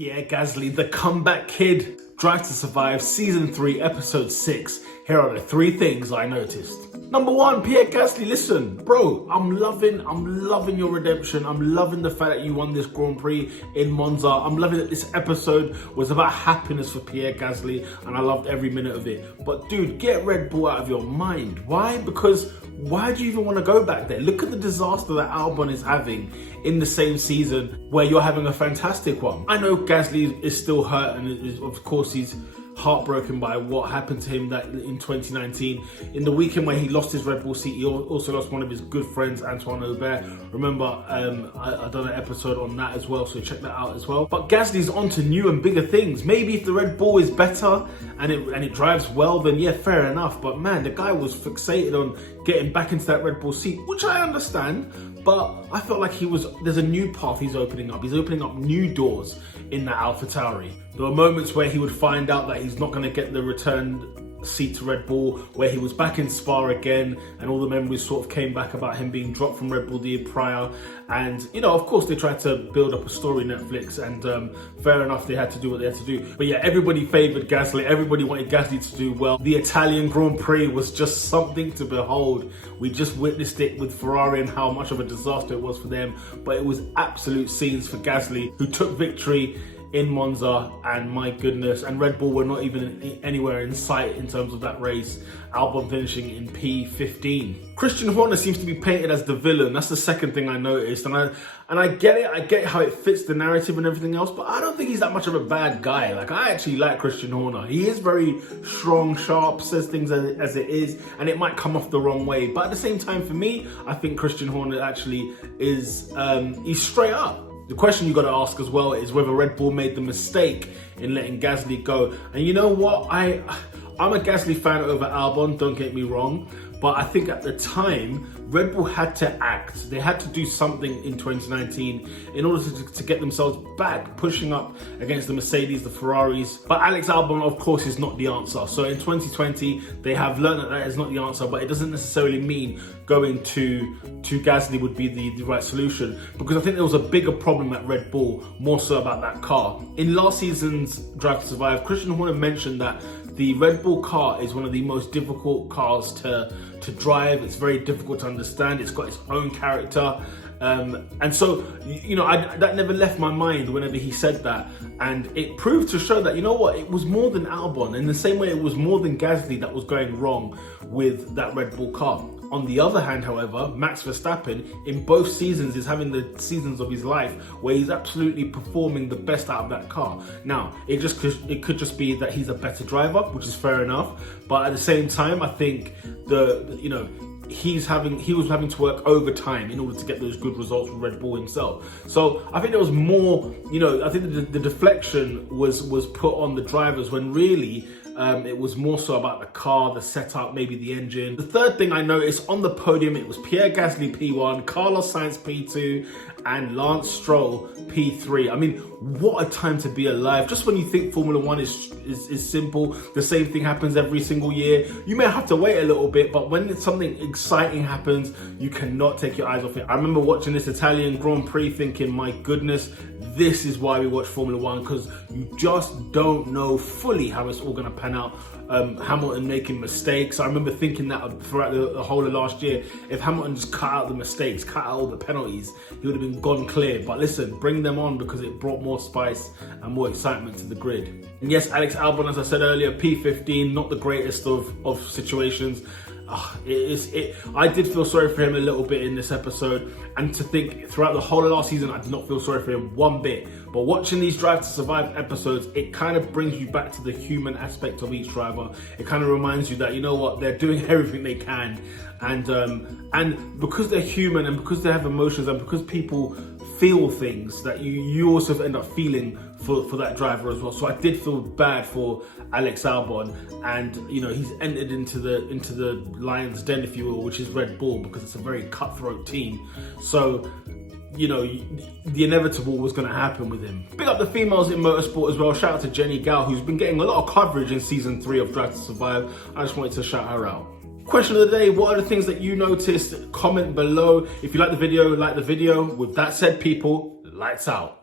Pierre Gasly, the comeback kid. Drive to Survive, Season 3, Episode 6. Here are the 3 things I noticed. Number 1, Pierre Gasly, listen, bro, I'm loving your redemption. I'm loving the fact that you won this Grand Prix in Monza. I'm loving that this episode was about happiness for Pierre Gasly, and I loved every minute of it. But dude, get Red Bull out of your mind. Why? Because why do you even want to go back there? Look at the disaster that Albon is having in the same season where you're having a fantastic one. I know Gasly is still hurt, and of course he's heartbroken by what happened to him that in 2019. In the weekend where he lost his Red Bull seat, he also lost one of his good friends, Antoine Aubert. Remember, I done an episode on that as well, so check that out as well. But Gasly's on to new and bigger things. Maybe if the Red Bull is better and it drives well, then yeah, fair enough. But man, the guy was fixated on getting back into that Red Bull seat, which I understand. But I felt like there's a new path he's opening up. He's opening up new doors in that AlphaTauri. There were moments where he would find out that he's not going to get the return seat to Red Bull, where he was back in Spa again, and all the memories sort of came back about him being dropped from Red Bull the year prior. And, you know, of course they tried to build up a story, Netflix, and fair enough, they had to do what they had to do. But yeah, everybody favoured Gasly. Everybody wanted Gasly to do well. The Italian Grand Prix was just something to behold. We just witnessed it with Ferrari and how much of a disaster it was for them. But it was absolute scenes for Gasly, who took victory in Monza, and my goodness, and Red Bull were not even anywhere in sight in terms of that race. Albon finishing in P15. Christian Horner seems to be painted as the villain. That's the second thing I noticed, and I get it. I get how it fits the narrative and everything else, but I don't think he's that much of a bad guy. Like, I actually like Christian Horner. He is very strong, sharp, says things as it is, and it might come off the wrong way. But at the same time, for me, I think Christian Horner actually is he's straight up. The question you got to ask as well is whether Red Bull made the mistake in letting Gasly go. And you know what? I'm a Gasly fan over Albon, don't get me wrong. But I think at the time, Red Bull had to act. They had to do something in 2019 in order to get themselves back, pushing up against the Mercedes, the Ferraris. But Alex Albon, of course, is not the answer. So in 2020, they have learned that is not the answer, but it doesn't necessarily mean going to Gasly would be the right solution, because I think there was a bigger problem at Red Bull, more so about that car. In last season's Drive to Survive, Christian Horner mentioned that the Red Bull car is one of the most difficult cars to drive. It's very difficult to understand. It's got its own character. And so, you know, that never left my mind whenever he said that. And it proved to show that, you know what, it was more than Albon. In the same way, it was more than Gasly that was going wrong with that Red Bull car. On the other hand, however, Max Verstappen in both seasons is having the seasons of his life where he's absolutely performing the best out of that car. Now, it could just be that he's a better driver, which is fair enough. But at the same time, I think he was having to work overtime in order to get those good results with Red Bull himself. So I think there was more, I think the deflection was put on the drivers when really it was more so about the car, the setup, maybe the engine. The third thing I noticed on the podium, it was Pierre Gasly P1, Carlos Sainz P2, and Lance Stroll P3. I mean, what a time to be alive. Just when you think Formula One is simple, the same thing happens every single year. You may have to wait a little bit, but when something exciting happens, you cannot take your eyes off it. I remember watching this Italian Grand Prix thinking, my goodness, this is why we watch Formula One, because you just don't know fully how it's all going to pan out. Hamilton making mistakes. I remember thinking that throughout the whole of last year, if Hamilton just cut out the mistakes, cut out all the penalties, he would have been gone clear. But listen, bring them on, because it brought more spice and more excitement to the grid. And yes, Alex Albon, as I said earlier, P15, not the greatest of situations. I did feel sorry for him a little bit in this episode, and to think throughout the whole of last season I did not feel sorry for him one bit. But watching these Drive to Survive episodes, it kind of brings you back to the human aspect of each driver. It kind of reminds you that, you know what, they're doing everything they can, and because they're human and because they have emotions and because people feel things, that you also end up feeling for that driver as well. So I did feel bad for Alex Albon, and he's entered into the lion's den, if you will, which is Red Bull, because it's a very cutthroat team. So the inevitable was going to happen with him. Big up the females in motorsport as well. Shout out to Jenny Gal, who's been getting a lot of coverage in season 3 of Drive to Survive. I just wanted to shout her out. Question of the day, what are the things that you noticed? Comment below. If you like the video, like the video. With that said, people, lights out.